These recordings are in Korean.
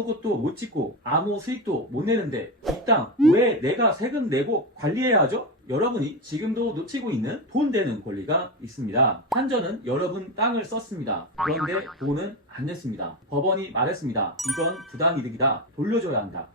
아무것도 못 짓고 아무 수익도 못 내는데 이 땅 왜 내가 세금 내고 관리해야 하죠? 여러분이 지금도 놓치고 있는 돈 되는 권리가 있습니다. 한전은 여러분 땅을 썼습니다. 그런데 돈은 안 냈습니다. 법원이 말했습니다. 이건 부당이득이다. 돌려줘야 한다.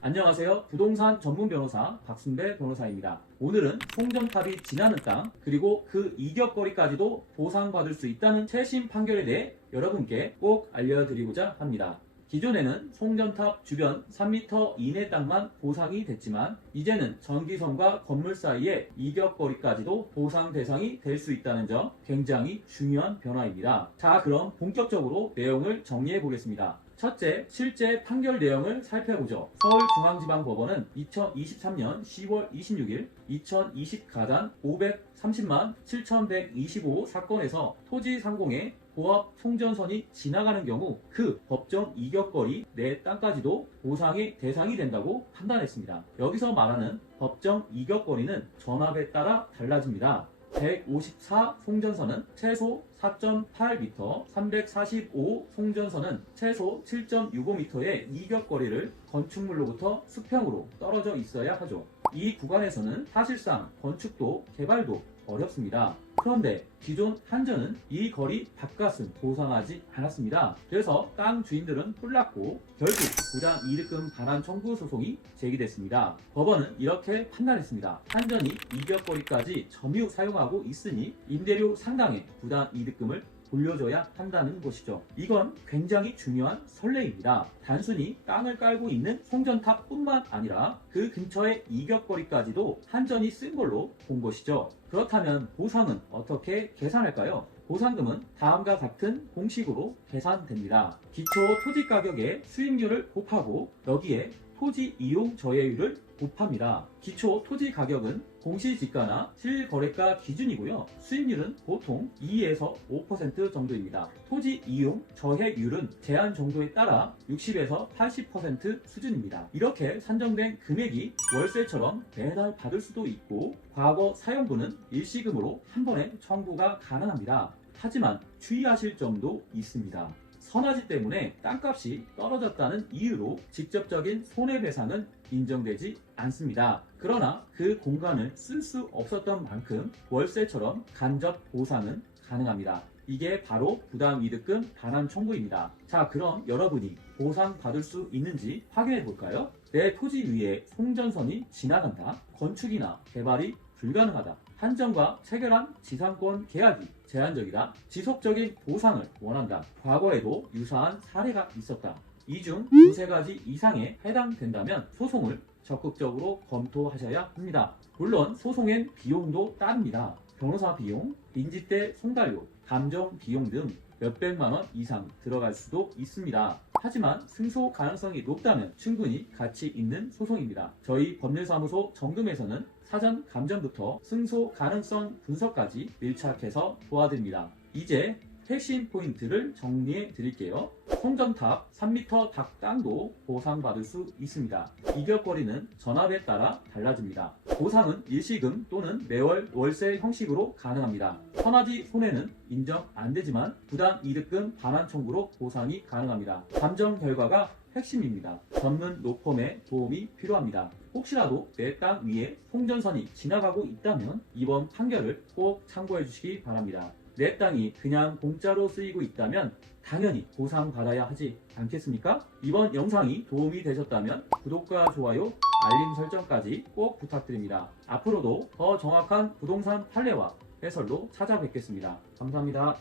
안녕하세요. 부동산 전문 변호사 박순배 변호사입니다. 오늘은 송전탑이 지나는 땅 그리고 그 이격거리까지도 보상받을 수 있다는 최신 판결에 대해 여러분께 꼭 알려드리고자 합니다. 기존에는 송전탑 주변 3m 이내 땅만 보상이 됐지만 이제는 전기선과 건물 사이의 이격거리까지도 보상 대상이 될 수 있다는 점 굉장히 중요한 변화입니다. 자, 그럼 본격적으로 내용을 정리해 보겠습니다. 첫째, 실제 판결 내용을 살펴보죠. 서울중앙지방법원은 2023년 10월 26일 2020 가단 530만 7125 사건에서 토지 상공에 고압 송전선이 지나가는 경우 그 법정 이격거리 내 땅까지도 보상의 대상이 된다고 판단했습니다. 여기서 말하는 법정 이격거리는 전압에 따라 달라집니다. 154 송전선은 최소 4.8m, 345 송전선은 최소 7.65m의 이격거리를 건축물로부터 수평으로 떨어져 있어야 하죠. 이 구간에서는 사실상 건축도 개발도 어렵습니다. 그런데 기존 한전은 이 거리 바깥은 보상하지 않았습니다. 그래서 땅 주인들은 혼났고 결국 부당 이득금 반환 청구 소송이 제기됐습니다. 법원은 이렇게 판단했습니다. 한전이 이격거리까지 점유 사용하고 있으니 임대료 상당의 부당 이득금을 돌려줘야 한다는 것이죠. 이건 굉장히 중요한 선례입니다. 단순히 땅을 깔고 있는 송전탑뿐만 아니라 그 근처의 이격거리까지도 한전이 쓴 걸로 본 것이죠. 그렇다면 보상은 어떻게 계산할까요? 보상금은 다음과 같은 공식으로 계산됩니다. 기초 토지 가격의 수익률을 곱하고 여기에 토지 이용 저해율을 곱합니다. 기초 토지 가격은 공시지가나 실거래가 기준이고요. 수익률은 보통 2에서 5% 정도입니다. 토지 이용 저해율은 제한 정도에 따라 60에서 80% 수준입니다. 이렇게 산정된 금액이 월세처럼 매달 받을 수도 있고 과거 사용분은 일시금으로 한 번에 청구가 가능합니다. 하지만 주의하실 점도 있습니다. 선화지 때문에 땅값이 떨어졌다는 이유로 직접적인 손해배상은 인정되지 않습니다. 그러나 그 공간을 쓸 수 없었던 만큼 월세처럼 간접 보상은 가능합니다. 이게 바로 부당이득금 반환 청구입니다. 자, 그럼 여러분이 보상받을 수 있는지 확인해 볼까요? 내 토지 위에 송전선이 지나간다. 건축이나 개발이 불가능하다. 한전과 체결한 지상권 계약이 제한적이다. 지속적인 보상을 원한다. 과거에도 유사한 사례가 있었다. 이 중 두세 가지 이상에 해당된다면 소송을 적극적으로 검토하셔야 합니다. 물론 소송엔 비용도 따릅니다. 변호사 비용, 인지대 송달료, 감정 비용 등 몇백만 원 이상 들어갈 수도 있습니다. 하지만 승소 가능성이 높다면 충분히 가치 있는 소송입니다. 저희 법률사무소 정금에서는 사전 감정부터 승소 가능성 분석까지 밀착해서 도와드립니다. 이제 핵심 포인트를 정리해 드릴게요. 송전탑 3m 닭 땅도 보상받을 수 있습니다. 이격거리는 전압에 따라 달라집니다. 보상은 일시금 또는 매월 월세 형식으로 가능합니다. 선화지 손해는 인정 안 되지만 부당 이득금 반환 청구로 보상이 가능합니다. 감정 결과가 핵심입니다. 전문 로펌의 도움이 필요합니다. 혹시라도 내 땅 위에 송전선이 지나가고 있다면 이번 판결을 꼭 참고해 주시기 바랍니다. 내 땅이 그냥 공짜로 쓰이고 있다면 당연히 보상받아야 하지 않겠습니까? 이번 영상이 도움이 되셨다면 구독과 좋아요, 알림 설정까지 꼭 부탁드립니다. 앞으로도 더 정확한 부동산 판례와 해설로 찾아뵙겠습니다. 감사합니다.